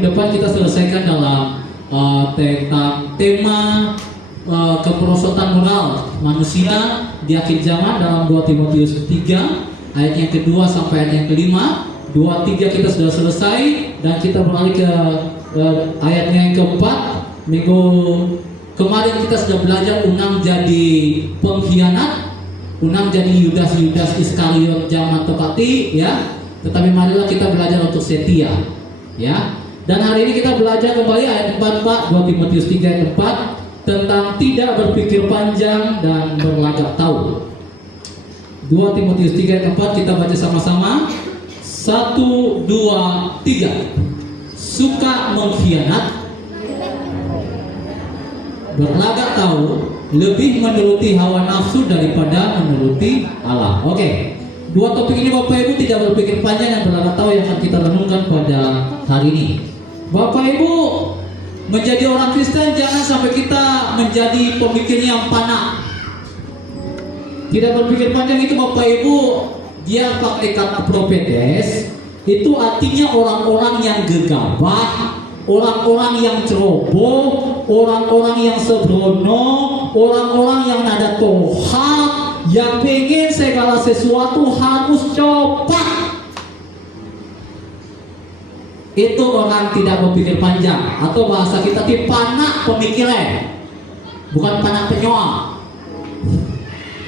minggu depan kita selesaikan dalam tentang tema kemerosotan moral manusia di akhir zaman dalam 2 Timotius 3 ayat yang kedua sampai ayat yang kelima. 2-3 kita sudah selesai dan kita beralih ke ayatnya yang keempat. Minggu kemarin kita sudah belajar Unang jadi pengkhianat, Unang jadi Yudas Iskariot zaman tepati, ya. Tetapi marilah kita belajar untuk setia, ya. Dan hari ini kita belajar kembali ayat 4 Pak, 2 Timotius 3 ayat 4 tentang tidak berpikir panjang dan berlagak tahu. 2 Timotius 3 ayat 4 kita baca sama-sama. 1, 2, 3. Suka mengkhianat, berlagak tahu, lebih menuruti hawa nafsu daripada menuruti Allah. Oke. Dua topik ini Bapak Ibu, tidak berpikir panjang dan berlagak tahu yang akan kita renungkan pada hari ini. Bapak Ibu, menjadi orang Kristen jangan sampai kita menjadi pemikir yang panah. Tidak berpikir panjang itu Bapak Ibu, dia pakai kata propedes, itu artinya orang-orang yang gegabah, orang-orang yang ceroboh, orang-orang yang sembrono, orang-orang yang nada tohat, yang pengen segala sesuatu harus cepat. Itu orang tidak berpikir panjang, atau bahasa kita panak pemikiran, bukan panak penyoa,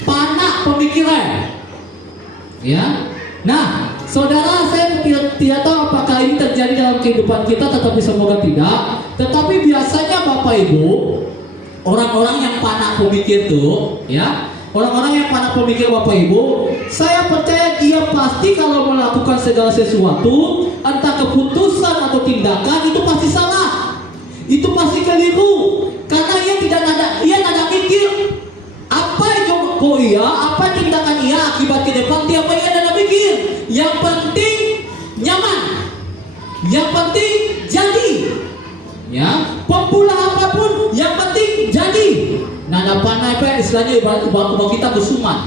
panak pemikiran. Ya, nah, saudara, saya tidak tahu apakah ini terjadi dalam kehidupan kita, tetapi semoga tidak. Tetapi biasanya Bapak Ibu, orang-orang yang panak pemikir tuh, ya, orang-orang yang panak pemikir Bapak Ibu, saya percaya dia pasti kalau melakukan segala sesuatu, entah keputusan atau tindakan, itu pasti salah, itu pasti keliru, karena ia nada mikir. Apa yang iya, apa tindakan ia akibat ke depan tiap ia ada mikir. Yang penting nyaman, yang penting jadi, ya, populer apapun, yang penting jadi. Nada panai apa istilahnya, ibarat kita bersuman.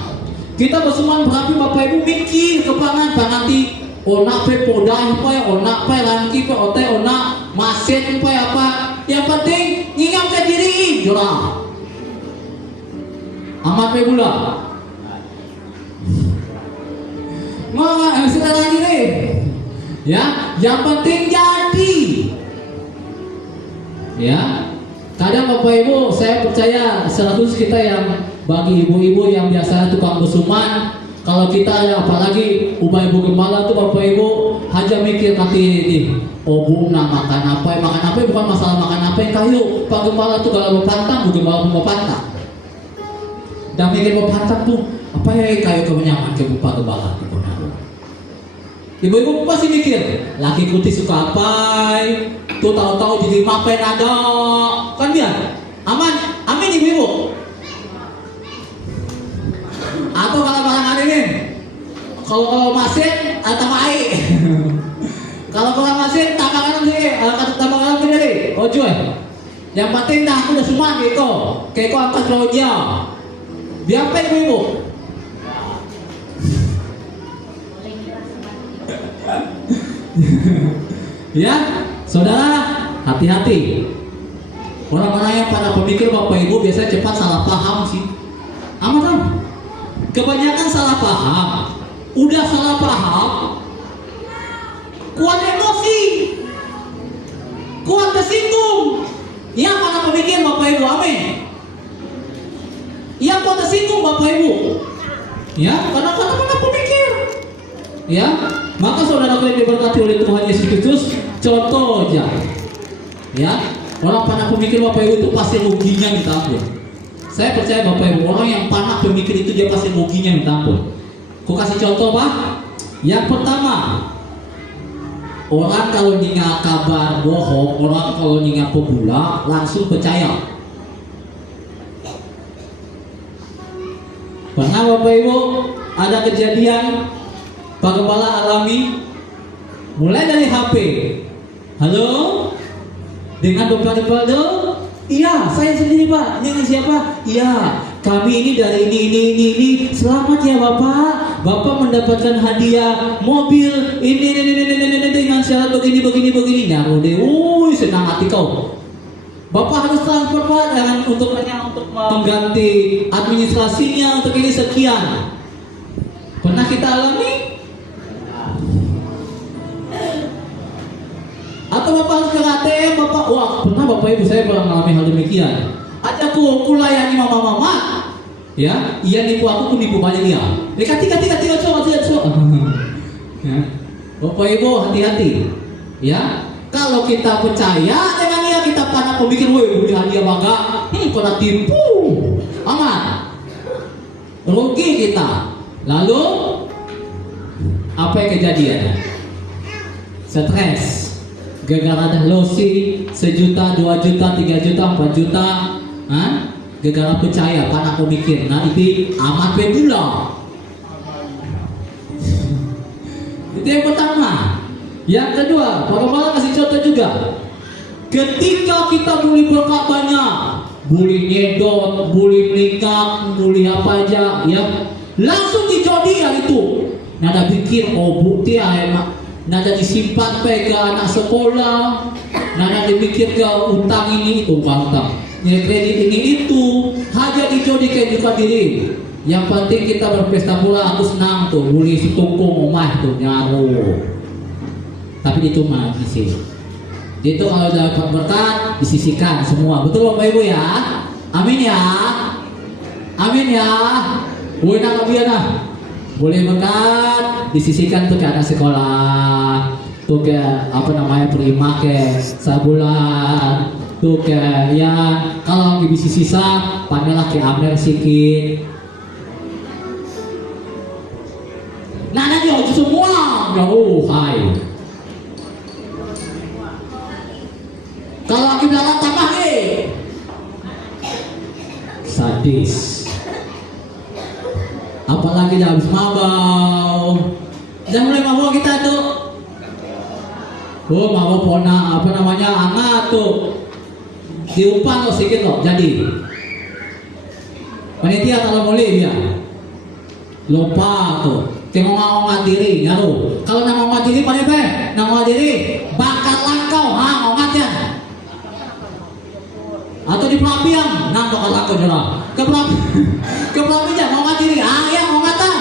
Kita bersuman berarti Bapak Ibu mikir kepangan nanti onak pe podah apa ya, onak pe langki pe ote onak maset apa. Yang penting ngingam ke diri, jurah. Amat pe pula. Sudah lagi nih. Ya, yang penting jadi. Ya. Kadang Bapak Ibu, saya percaya seratus kita yang bagi ibu-ibu yang biasa tukang bersuman, kalau kita ada apalagi ubah ibu gembala tuh Bapak Ibu hanya mikir nanti ini, oh bu nak makan apa bukan masalah makan apa yang kayu. Pak gembala tuh kalau mau pantang, bu gembala mau pantang. Dan mikir mau pantang tuh apa ya kayu kemenyaman ke Pak gembala tuh. Ibu-ibu pasti mikir, laki putih suka apa? Tuh tahu-tahu jadi mapen ada, kan dia? Amin ibu-ibu. Atau kalau barang ini, kalau masin atau mai, kalau masin tambah kanan sih, tambah kanan sini deh. Oh cuy, yang penting dah aku udah semua gitu, kayak kau angkat roja. Biar apa ibu-ibu? Ya, saudara, hati-hati. Orang-orang yang pada pemikir Bapak Ibu biasanya cepat salah paham sih. Aman. Kebanyakan salah paham. Udah salah paham, kuat emosi, kuat tersinggung. Yang pada pemikir Bapak Ibu, amin. Yang kuat tersinggung Bapak Ibu. Ya, karena pada pemikir. Ya, maka saudara kalian diberkati oleh Tuhan Yesus Kristus. Contoh aja, ya, orang panak pemikir Bapak Ibu itu pasti ruginya minta ampun. Saya percaya Bapak Ibu, orang yang panak pemikir itu dia pasti ruginya minta ampun. Aku kasih contoh Pak. Yang pertama, orang kalau dengar kabar bohong, orang kalau dengar pebula langsung percaya. Pernah Bapak Ibu ada kejadian Pak Gembala alami mulai dari HP. Halo, dengan Bapak Rivaldo? Iya, saya sendiri Pak. Dengan siapa? Iya, kami ini dari ini. Selamat ya Bapak. Bapak mendapatkan hadiah mobil ini dengan syarat begini. Nyaru deh. senang hati kau. Bapak harus transfer Pak dengan untuk mengganti administrasinya untuk ini sekian. Pernah kita alami? Atau Bapak harus ke ATM, Bapak, wah pernah Bapak Ibu saya pernah mengalami hal demikian. Ada aku layani mama-mama, ya, iya nipu aku nipu banyak dia. Kati ya. Bapak Ibu hati-hati, ya. Kalau kita percaya dengan dia, kita pada pemikir, woi beli hadiah baga, kena tipu, aman, rugi kita. Lalu apa yang kejadiannya? Stres, gara-gara ada losi 1 juta, 2 juta, 3 juta, 4 juta, gara-gara percaya, pada pemikir, nah itu aman pula. Itu yang pertama. Yang kedua, Pak Kepala kasih contoh juga. Ketika kita boleh berkat banyak, boleh nyedot, boleh melingkar, boleh apa aja, ya, langsung dijodi yang itu. Nada pikir, oh bukti emak, nada disimpan ke anak sekolah, nada dipikir ke utang ini itu utang, nilai kredit ini itu, hanya dijodi ke juga diri. Yang penting kita berpesta pula, aku senang tuh, boleh si tungkung omah tuh nyaru. Tapi itu mah isi. Itu kalau dapat berkat disisikan semua. Betul Bapak Ibu ya? Amin ya. Amin ya. Boleh nak biar boleh berkat disisikan tuh ke anak sekolah, tuh ke apa namanya prima ke sebulan, tuh ke ya kalau bisa sisa panggillah ke Amer sikit. Nah nanti semua ya hai. Kalau lagi bilang tambah sadis. Apalagi dah habis mabau. Jangan mulai mabau kita tuh. Oh mabau pona apa namanya angat tuh. Diumpan loh sedikit loh jadi. Panitia kalau boleh dia. Lupa tuh. Tengok ngomong diri ya lo. Kalau nak ngomong diri panitia, nak ngomong diri bakat langkau ngomong ya. Atau di pelapian, nah bakal aku jelas. Ke pelapian mau nggak diri, ya mau nggak tak?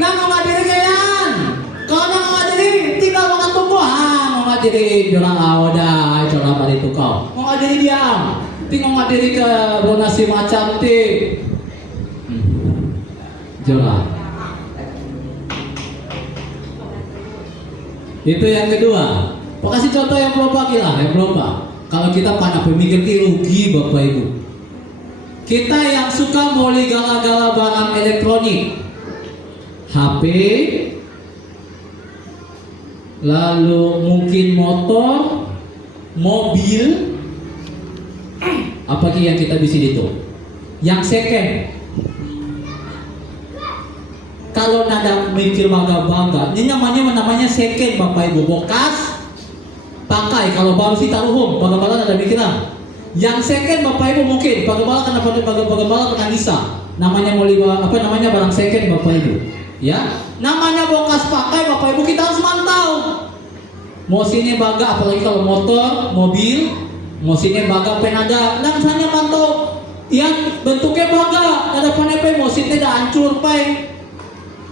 Nah mau nggak diri kalian? Kalau mau nggak diri, tinggal mau nggak tunggu, mau nggak diri, jualan awda, jualan pada itu kau. Mau nggak diri diam, tinggal nggak diri ke donasi macam ti, jualan. Itu yang kedua. Kasih contoh yang berubah lah, yang berubah. Kalau kita pada pemikir rugi Bapak Ibu. Kita yang suka boleh gala-gala barang elektronik, HP, lalu mungkin motor, mobil, apa yang kita bisa itu? Yang second. Kalau nada mikir bangga-bangga, ini namanya second Bapak Ibu, bekas pakai. Kalau baru sih taruhum, bangga-bangga nada mikiran. Yang second Bapak Ibu mungkin, bangga-bangga pernah bisa. Namanya barang second Bapak Ibu, ya. Namanya bekas pakai Bapak Ibu kita harus mantau. Mosinnya bangga, apalagi kalau motor, mobil, mosinnya bangga penada, langsanya mantau. Yang bentuknya bangga, ada panepe mosinnya dah hancur pai.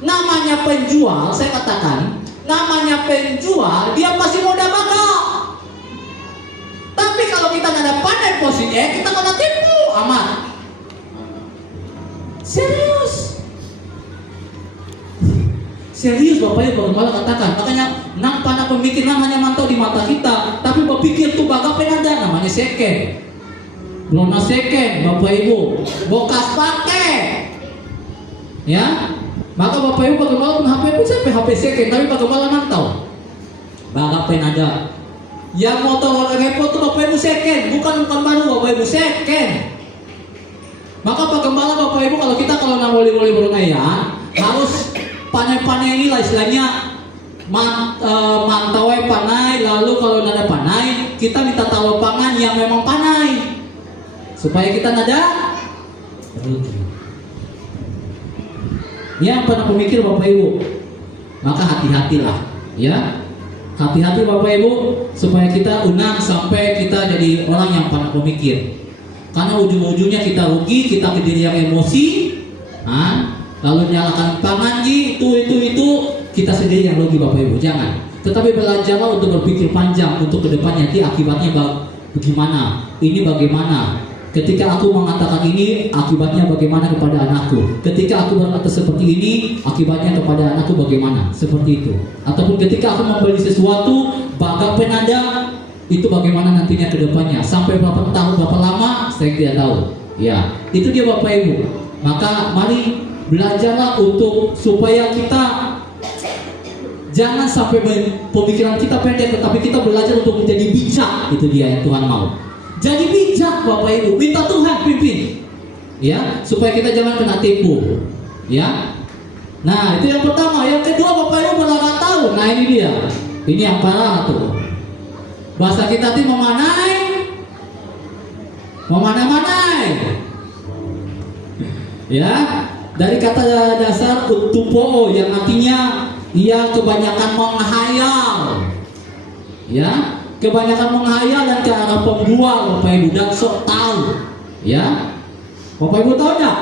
Namanya penjual, saya katakan, namanya penjual, dia pasti mau bangga. Tapi kalau kita nggak ada pandai posisinya, kita kena tipu amat. Serius Bapak Ibu malah katakan. Makanya pada pemikir namanya mantau di mata kita, tapi berpikir tuh bangga penada, namanya second. Belum second Bapak Ibu, bekas pakai, ya. Maka Bapak Ibu bagaimana pun HP pun sampai HP second, tapi bagaimana mantau bangga penada. Yang motor repot tuh Bapak Ibu second, bukan baru Bapak Ibu second. Maka bagaimana Bapak Ibu kalau nak boleh berunaya harus panai-panai ini lah istilahnya mantau panai. Lalu kalau nada panai kita minta tahu pangan yang memang panai supaya kita nada rugi. Yang pernah pemikir Bapak Ibu, Maka hati-hatilah, ya. Hati-hati Bapak Ibu, supaya kita unang sampai kita jadi orang yang pandai pemikir. Karena ujung-ujungnya kita rugi, kita jadi yang emosi, lalu nyalakan tangan itu kita sendiri yang rugi Bapak Ibu. Jangan. Tetapi belajarlah untuk berpikir panjang untuk kedepannya. Nanti akibatnya bagaimana? Ini bagaimana? Ketika aku mengatakan ini, akibatnya bagaimana kepada anakku? Ketika aku berkata seperti ini, akibatnya kepada anakku bagaimana? Seperti itu. Ataupun ketika aku membeli sesuatu, baga penanda, itu bagaimana nantinya ke depannya? Sampai berapa tahun, berapa lama, saya tidak tahu. Ya, itu dia Bapak Ibu. Maka mari belajarlah untuk supaya kita jangan sampai pemikiran kita pendek, tetapi kita belajar untuk menjadi bijak. Itu dia yang Tuhan mau. Jadi bijak Bapak Ibu, minta Tuhan pimpin, ya, supaya kita jangan kena tipu, ya. Nah itu yang pertama. Yang kedua Bapak Ibu pada tahu. Nah ini dia, ini yang parah tuh. Bahasa kita tuh memanai, ya. Dari kata dasar utupo yang artinya ia kebanyakan menghayal, ya. Kebanyakan menghayal dan ke arah pembual Bapak Ibu, dan sok tahu, ya. Bapak Ibu tahu nggak?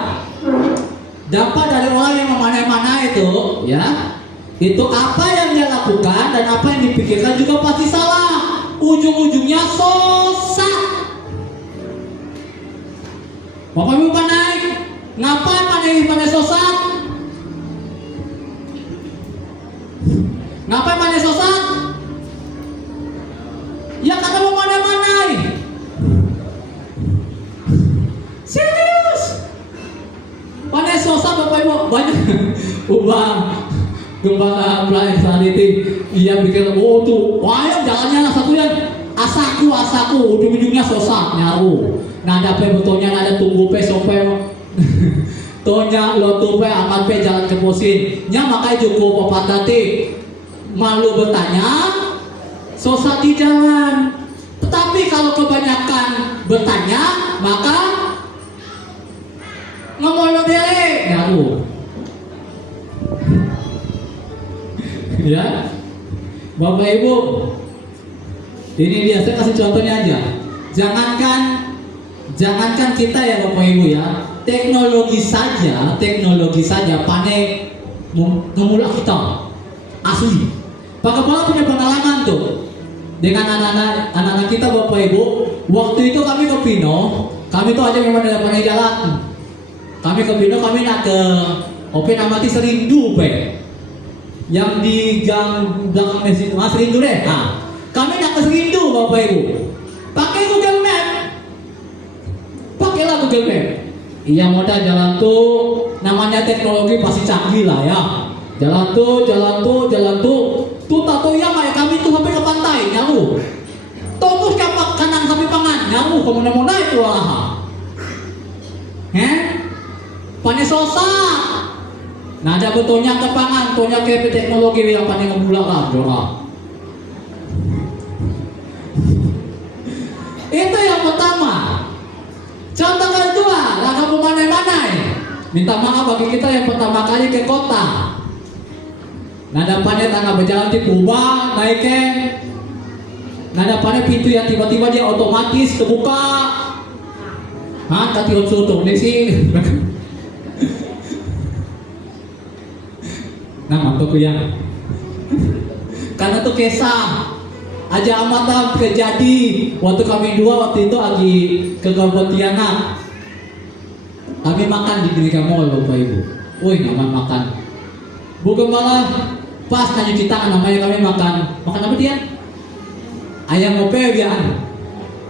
Dampak dari orang yang memanai-manai itu, ya, itu apa yang dia lakukan dan apa yang dipikirkan juga pasti salah. Ujung-ujungnya sesat. Bapak Ibu panai, ngapain panai sesat? Ngapain panai sesat? Ya karena memanai-manai. Serius. Panai sesat Bapak Ibu banyak. Ubah gembala Brian saat itu ia pikir tuh wah jalannya lah satu yang asaku ujung-ujungnya sesat nyaru. Nada pe betulnya nada tunggu pe sope tonya lo tuh pe amat pe jalan ke posin nya makanya cukup papatati malu bertanya sesat di jalan. Tetapi kalau kebanyakan bertanya maka ngomong dele nyaru. Ya, Bapak Ibu, ini dia, saya kasih contohnya aja. Jangankan kita ya Bapak Ibu ya, teknologi saja pandai memulak kita, asli. Pak Kepala punya pengalaman tuh dengan anak-anak kita Bapak Ibu. Waktu itu kami ke Pino, kami tuh aja memang tidak pandai jalan. Kami ke Pino, kami nak ke Open Amati Serindu pe. Yang di gang belakang Mas Rindu deh. Nah, kami nak ke Serindu Bapak Ibu. Pakai Google Map. Pakailah Google Map. Iya modal jalan tuh, namanya teknologi pasti canggih lah ya. Jalan tuh. Tuh tato yang kayak kami tuh sampai ke pantai nyamu. Tuh kapak kanan sampai pangan nyamu kemana-mana itu lah. Pane sosa. Nah ada betulnya ke pangan, tonya ke teknologi yang paling ngebulak lah doa. Itu yang pertama. Contoh kedua, laga memanai-manai. Minta maaf bagi kita yang pertama kali ke kota. Nah depannya tangga berjalan di Puba, naiknya. Nah depannya pintu yang tiba-tiba dia otomatis terbuka. Kati unsur nih sih. Nah mantuk ya. Karena tuh kisah aja amatan terjadi waktu kami dua waktu itu lagi ke Pontianak. Kami makan di Grika Mall Bapak Ibu. Woi nyaman makan. Bukan malah pas nyuci tangan namanya kami makan apa dia? Ayam ngope ya.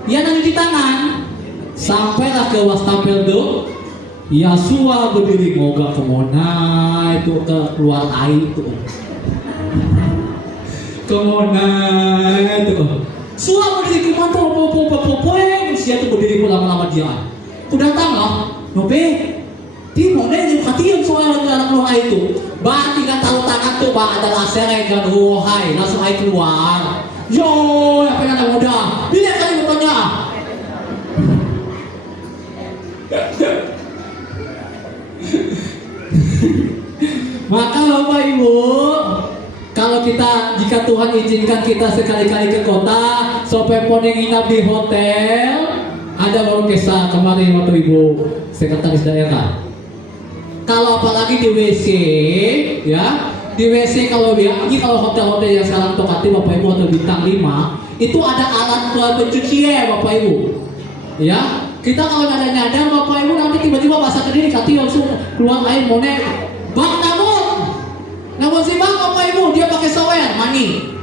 Iya nyuci tangan. Sampailah ke wastafel tuh. Yasua berdiri moga kemana itu ke keluar air itu kemana itu Sua berdiri kemana popo sia tuh berdiri lama-lama dia udah datang nope timo nih katian soal anak keluar air itu berarti kan tahu tangan tuh ada laser kan hai langsung air keluar yo apa yang ada muda bila kali bertanya maka Bapak Ibu kita, jika Tuhan izinkan kita sekali-kali ke kota, sampai pun nginap di hotel, ada warung kisah kemarin waktu Ibu Sekretaris Daerah. Kalau apalagi di WC, ya, di WC kalau dia, ini kalau hotel-hotel yang sekarang tokati Bapak Ibu atau bintang 5, itu ada alat pencucian Bapak Ibu, ya. Kita kalau nyadar Bapak Ibu nanti tiba-tiba basah kediri, kati langsung keluar air monek, bang namun si bang Bapak Ibu dia pakai sawer mani,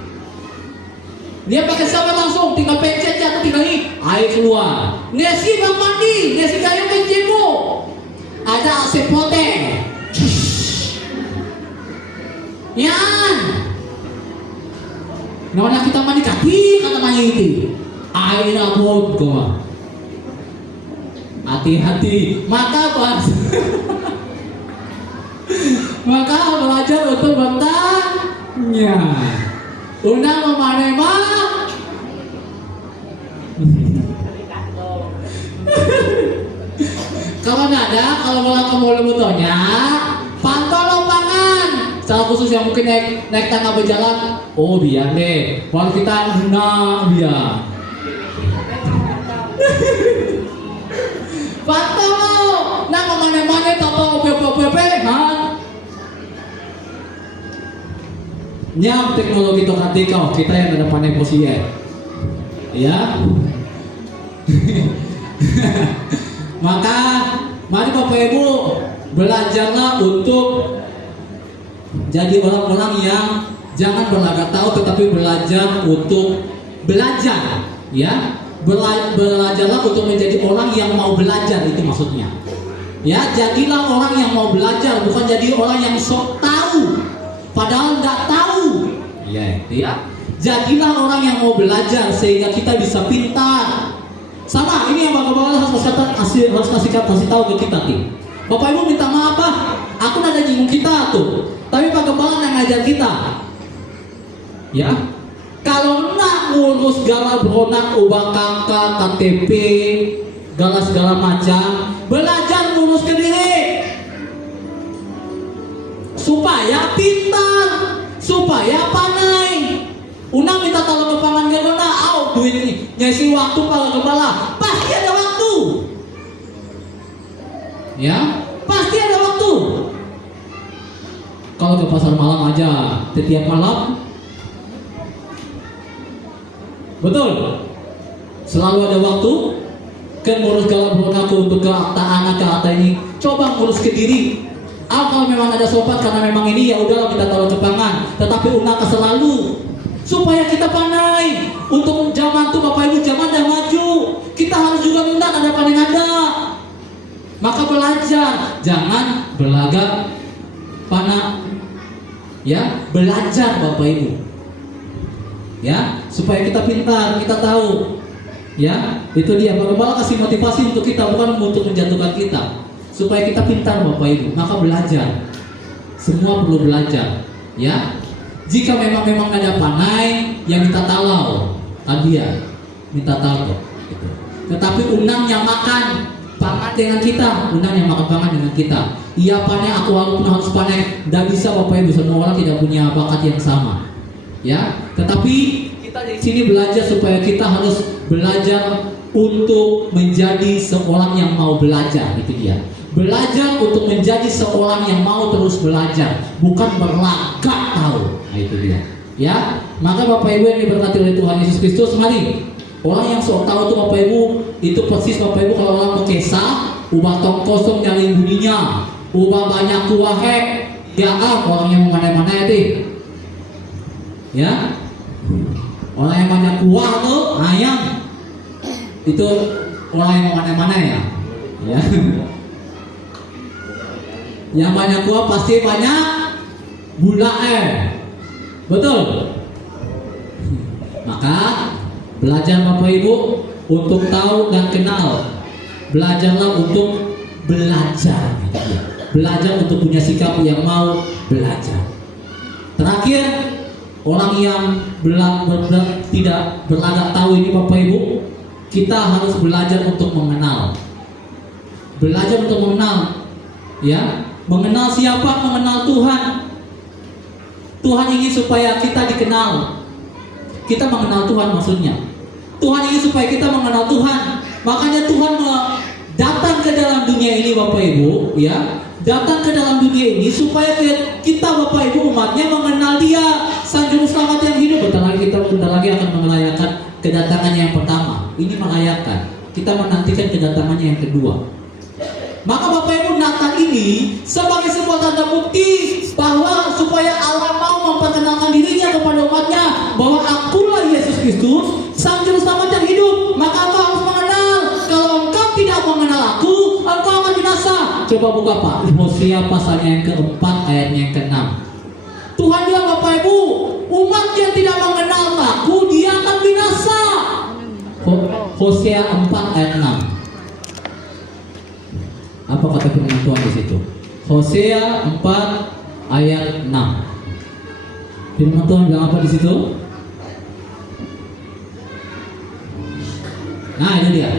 dia pakai sawer langsung, tinggal pencet atau tinggal ini air keluar. Nesi bang mandi, nesi kayu kencingmu. Ada AC poteng, yan. Namanya kita mandi kaki kata mandi itu, air abot kau. Hati-hati, maka belajar untuk bertanya. Undang memanema. Kalau nada, kalau kamu lebutonya, pantau lapangan. Secara khusus yang mungkin naik tangga berjalan, oh biar deh. Kalau kita biar. Pantau, nah kemana-mana toko OPP, nyam teknologi tokati kau, kita yang ada pandai posisi ya. Maka mari Bapak Ibu belajarlah untuk jadi orang-orang yang jangan berlagak tahu tetapi belajar untuk belajar, ya. Belajarlah untuk menjadi orang yang mau belajar, itu maksudnya. Ya, jadilah orang yang mau belajar, bukan jadi orang yang sok tahu padahal nggak tahu. Ya, itu ya. Jadilah orang yang mau belajar sehingga kita bisa pintar. Sama, ini yang bapak-bapak harus kasih tahu ke kita nih. Bapak Ibu minta maaf ah, aku nada nyinggung kita tuh, tapi Pak Gembala yang ngajar kita. Ya, kalau nak ngurus segala beronak, ubah kakak, KTP, segala macam, belajar ngurus ke diri supaya pintar, supaya pandai. Unang minta tolong ke paman gembala, duit ini nyesi waktu Pak Gembala, pasti ada waktu. Ya, pasti ada waktu. Kalau ke pasar malam aja, setiap malam, betul, selalu ada waktu. Kan ngurus kalau aku untuk ke akta anak, ke akta ini, coba ngurus ke diri. Kalau memang ada sobat karena memang ini ya udahlah kita taruh ke pangan. Tetapi unaka selalu supaya kita pandai. Untuk zaman tuh Bapak Ibu, zaman dah maju, kita harus juga minta ada pandai ada. Maka belajar, jangan berlagak panah. Ya, belajar Bapak Ibu. Ya, supaya kita pintar, kita tahu. Ya, itu dia. Pak Gembala kasih motivasi untuk kita, bukan untuk menjatuhkan kita. Supaya kita pintar Bapak Ibu, maka belajar. Semua perlu belajar. Ya, jika memang ada pandai, yang minta talau, hadiah, minta talau. Gitu. Tetapi unang yang makan pangan dengan kita, unang yang makan pangan dengan kita. Iya pandai, aku harus pandai. Tidak bisa Bapak Ibu, semua orang tidak punya bakat yang sama. Ya, tetapi kita di sini belajar supaya kita harus belajar untuk menjadi seorang yang mau belajar, itu dia. Belajar untuk menjadi seorang yang mau terus belajar, bukan berlagak tahu. Nah, itu dia. Ya, maka Bapak Ibu yang diberkati oleh Tuhan Yesus Kristus, mari. Orang yang sok tahu tuh Bapak Ibu, itu persis Bapak Ibu kalau orang berkesah, ubah tong kosong nyari bunyinya, ubah banyak kuahe, ya orang yang mana-mana itu. Ya, orang yang banyak kuah tuh ayam, itu orang yang mana-mana ya. Ya. Yang banyak kuah pasti banyak gula betul. Maka belajar Bapak Ibu untuk tahu dan kenal. Belajarlah untuk belajar. Belajar untuk punya sikap yang mau belajar. Terakhir, orang yang tidak berlagak tahu ini Bapak Ibu, kita harus belajar untuk mengenal. Belajar untuk mengenal, ya. Mengenal siapa? Mengenal Tuhan. Tuhan ingin supaya kita dikenal. Kita mengenal Tuhan maksudnya. Tuhan ingin supaya kita mengenal Tuhan. Makanya Tuhan datang ke dalam dunia ini Bapak Ibu, ya. Datang ke dalam dunia ini supaya kita Bapak Ibu umatnya mengenal Dia, Sang Juru Selamat yang hidup. Bentar lagi akan merayakan kedatangannya yang pertama. Ini merayakan. Kita menantikan kedatangannya yang kedua. Maka Bapak Ibu, Natal ini sebagai sebuah tanda bukti bahwa supaya Allah mau memperkenalkan dirinya kepada umatnya bahwa akulah Yesus Kristus, Sang Juru Selamat yang hidup. Maka engkau harus mengenal. Kalau engkau tidak mengenal aku, engkau akan binasa. Coba buka Pak, Hosea pasalnya yang keempat ayatnya yang ke-6. Tuhan bilang Bapak Ibu, umat yang tidak mengenal aku, dia akan binasa. Hosea 4 ayat 6. Apa kata firman Tuhan di situ? Hosea 4 ayat 6. Firman Tuhan bilang apa di situ? Nah, ini dia.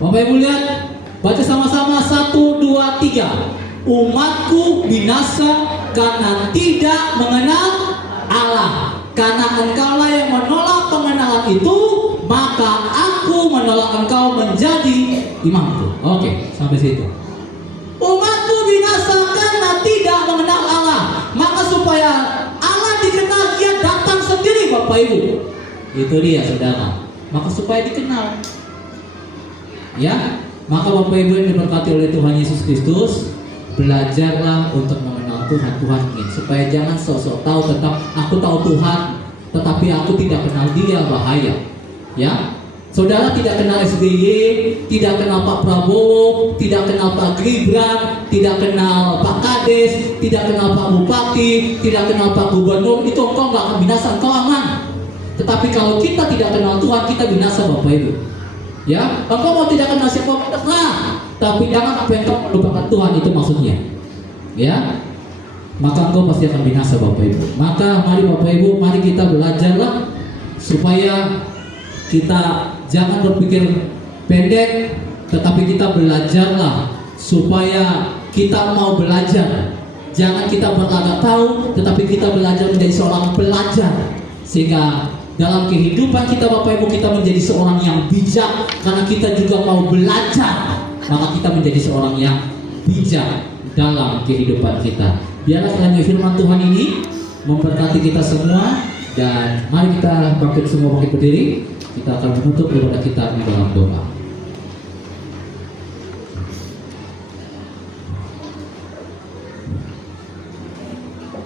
Bapak Ibu lihat, baca sama-sama 1, 2, 3. Umatku binasa karena tidak mengenal Allah. Karena engkaulah yang menolak pengenalan itu, maka aku menolak engkau menjadi imamku. Oke, sampai situ. Umatku binasa karena tidak mengenal Allah. Maka supaya Allah dikenal, Dia datang sendiri Bapak Ibu. Itu dia saudara. Maka supaya dikenal, ya. Maka Bapak Ibu yang diberkati oleh Tuhan Yesus Kristus, belajarlah untuk mengenal Tuhan. Tuhan ingin supaya jangan sok-sok tahu tentang aku tahu Tuhan, tetapi aku tidak kenal Dia, bahaya. Ya. Saudara tidak kenal SBY, tidak kenal Pak Prabowo, tidak kenal Pak Gibran, tidak kenal Pak Kades, tidak kenal Pak Bupati, tidak kenal Pak Gubernur, itu engkau nggak akan binasa, engkau aman. Tetapi kalau kita tidak kenal Tuhan, kita binasa Bapak Ibu. Ya, engkau mau tidak kenal siapa, nah, tapi jangan apa yang kau melupakan Tuhan, itu maksudnya. Ya, maka engkau pasti akan binasa Bapak Ibu. Maka mari Bapak Ibu, mari kita belajarlah supaya kita jangan berpikir pendek, tetapi kita belajarlah supaya kita mau belajar. Jangan kita berlagak tahu, tetapi kita belajar menjadi seorang pelajar. Sehingga dalam kehidupan kita Bapak Ibu, kita menjadi seorang yang bijak. Karena kita juga mau belajar, maka kita menjadi seorang yang bijak dalam kehidupan kita. Biarlah kiranya firman Tuhan ini memberkati kita semua. Dan mari kita bangkit semua, bangkit berdiri. Kita akan menutup ibadah kita di dalam doa.